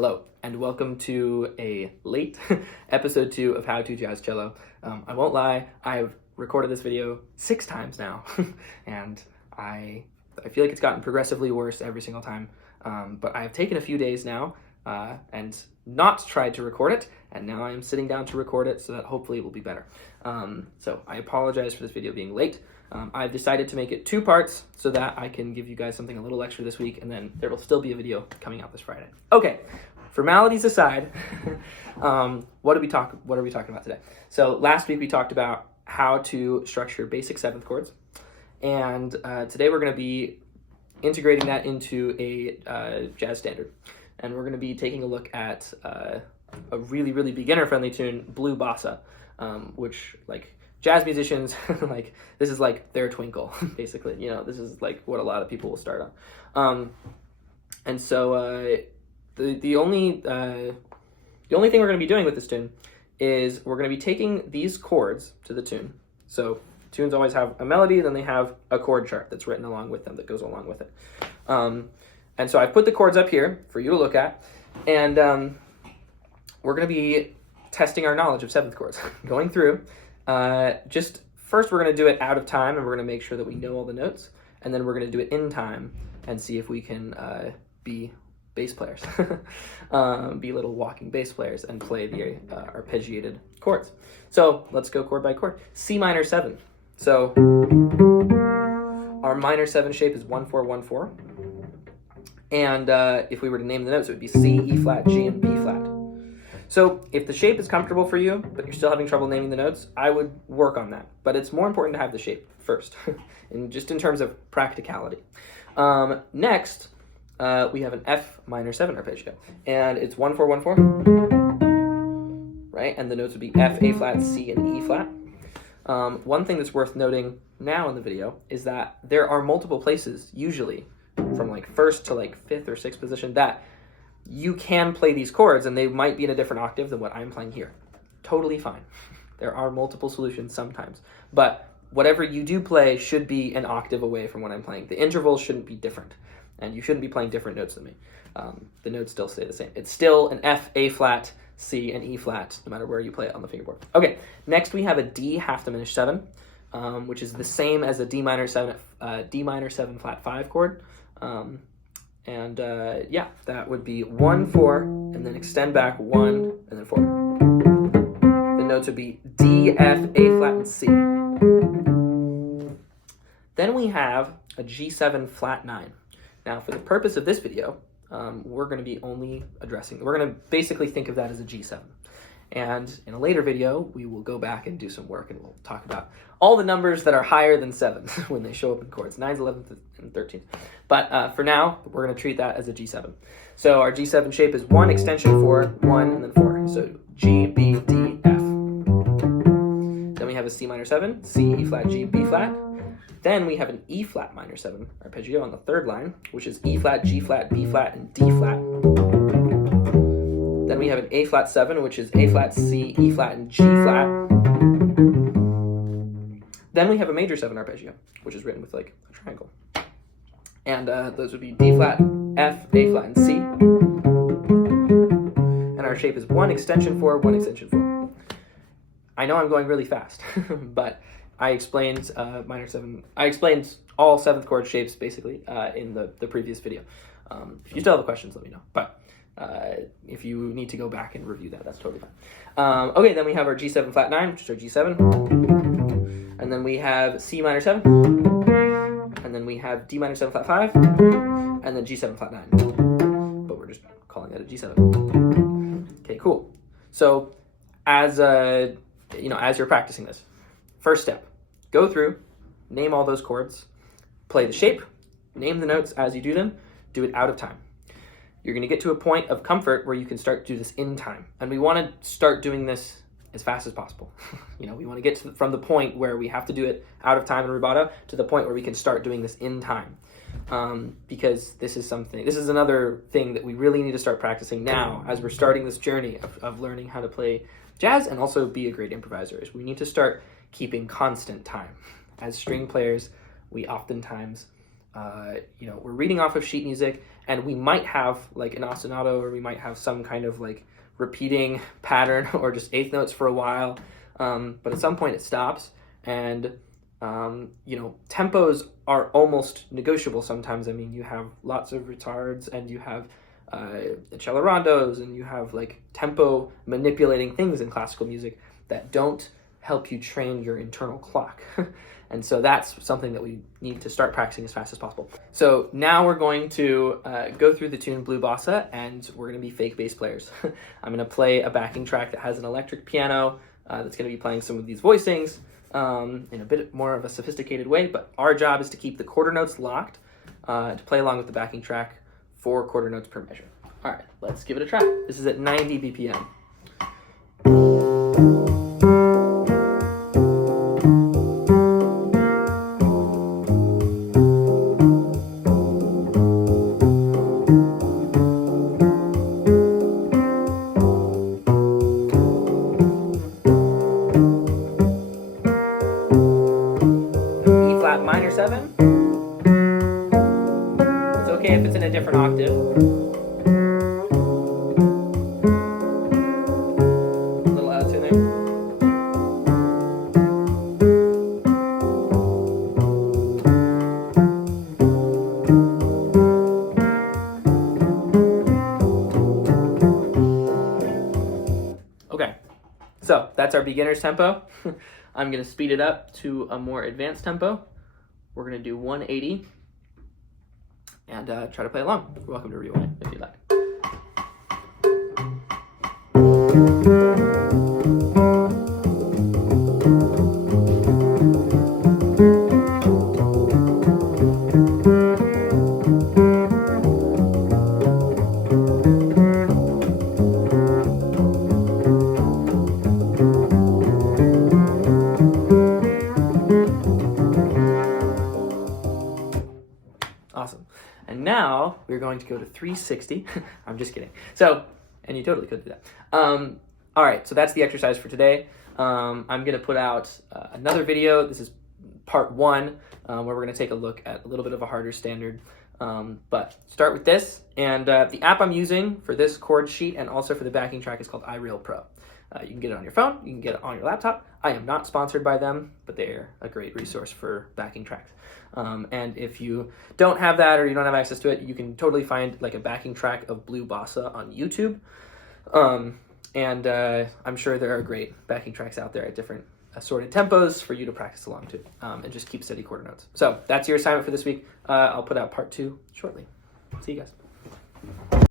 Hello, and welcome to a late episode 2 of How to Jazz Cello. I won't lie, I've recorded this video 6 times now, and I feel like it's gotten progressively worse every single time, but I've taken a few days now and not tried to record it, and now I am sitting down to record it so that hopefully it will be better. So I apologize for this video being late. I've decided to make it 2 parts so that I can give you guys something a little extra this week, and then there will still be a video coming out this Friday. Okay, formalities aside, what are we talking about today? So last week we talked about how to structure basic 7th chords, and today we're going to be integrating that into a jazz standard, and we're going to be taking a look at a really beginner-friendly tune, Blue Bossa, which, like, jazz musicians, like, this is like their twinkle, basically. You know, this is like what a lot of people will start on. And so the only thing we're going to be doing with this tune is we're going to be taking these chords to the tune. So tunes always have a melody, then they have a chord chart that's written along with them, that goes along with it. And so I've put the chords up here for you to look at, and we're going to be testing our knowledge of 7th chords, going through. Just first we're going to do it out of time, and we're going to make sure that we know all the notes, and then we're going to do it in time and see if we can be bass players, be little walking bass players, and play the arpeggiated chords. So let's go chord by chord. C minor 7. So our minor 7 shape is 1-4-1-4, and if we were to name the notes, it would be C, E flat, G, and B flat. So if the shape is comfortable for you, but you're still having trouble naming the notes, I would work on that. But it's more important to have the shape first, and just in terms of practicality. Next, we have an F minor 7 arpeggio, and it's 1-4-1-4, right? And the notes would be F, A flat, C, and E flat. One thing that's worth noting now in the video is that there are multiple places, usually from like 1st to like 5th or 6th position, that you can play these chords, and they might be in a different octave than what I'm playing here. Totally fine. There are multiple solutions sometimes, but whatever you do play should be an octave away from what I'm playing. The intervals shouldn't be different, and you shouldn't be playing different notes than me. The notes still stay the same. It's still an F, A flat, C, and E flat, no matter where you play it on the fingerboard. Okay, next we have a D half diminished 7, which is the same as a D minor 7 flat 5 chord. Yeah, that would be 1-4, and then extend back 1, and then 4. The notes would be D, F, A flat, and C. Then we have a G7 flat 9. Now, for the purpose of this video, we're going to be only we're going to basically think of that as a G7. And in a later video, we will go back and do some work, and we'll talk about all the numbers that are higher than 7 when they show up in chords, 9s, 11s, and 13s. But for now, we're going to treat that as a G7. So our G7 shape is 1, extension 4, 1, and then 4. So G, B, D, F. Then we have a C minor 7, C, E flat, G, B flat. Then we have an E flat minor 7 arpeggio on the 3rd line, which is E flat, G flat, B flat, and D flat. Then we have an A flat 7, which is A flat, C, E flat, and G flat. Then we have a major 7 arpeggio, which is written with like a triangle. And those would be D flat, F, A flat, and C. And our shape is 1, extension 4, 1, extension 4. I know I'm going really fast, but I explained minor 7. I explained all 7th chord shapes basically in the previous video. If you still have questions, let me know. But if you need to go back and review that, that's totally fine. Okay, then we have our G7 flat 9, which is our G7. And then we have C minor 7. And then we have D minor 7 flat 5. And then G7 flat 9. But we're just calling that a G7. Okay, cool. So as you're practicing this, first step, go through, name all those chords, play the shape, name the notes as you do them, do it out of time. You're going to get to a point of comfort where you can start to do this in time. And we want to start doing this as fast as possible. We want to get from the point where we have to do it out of time and rubato to the point where we can start doing this in time. Because this is another thing that we really need to start practicing now as we're starting this journey of learning how to play jazz and also be a great improviser. Is we need to start keeping constant time. As string players, we oftentimes we're reading off of sheet music, and we might have like an ostinato, or we might have some kind of like repeating pattern or just eighth notes for a while. But at some point it stops, and tempos are almost negotiable sometimes. I mean, you have lots of retards, and you have cello rondos, and you have like tempo manipulating things in classical music that don't help you train your internal clock. And so that's something that we need to start practicing as fast as possible. So now we're going to go through the tune Blue Bossa, and we're going to be fake bass players. I'm going to play a backing track that has an electric piano that's going to be playing some of these voicings in a bit more of a sophisticated way, but our job is to keep the quarter notes locked to play along with the backing track, 4 quarter notes per measure. All right, let's give it a try. This is at 90 BPM. Minor 7. It's okay if it's in a different octave. A little out of tune there. Okay, so that's our beginner's tempo. I'm going to speed it up to a more advanced tempo. We're going to do 180 and try to play along. You're welcome to rewind if you'd like. Awesome. And now we're going to go to 360. I'm just kidding. So, and you totally could do that. All right, so that's the exercise for today. I'm going to put out another video. This is part 1, where we're going to take a look at a little bit of a harder standard. But start with this. And the app I'm using for this chord sheet and also for the backing track is called iReal Pro. You can get it on your phone. You can get it on your laptop. I am not sponsored by them, but they're a great resource for backing tracks. And if you don't have that, or you don't have access to it, you can totally find like a backing track of Blue Bossa on YouTube. I'm sure there are great backing tracks out there at different assorted tempos for you to practice along to, and just keep steady quarter notes. So that's your assignment for this week. I'll put out part 2 shortly. See you guys.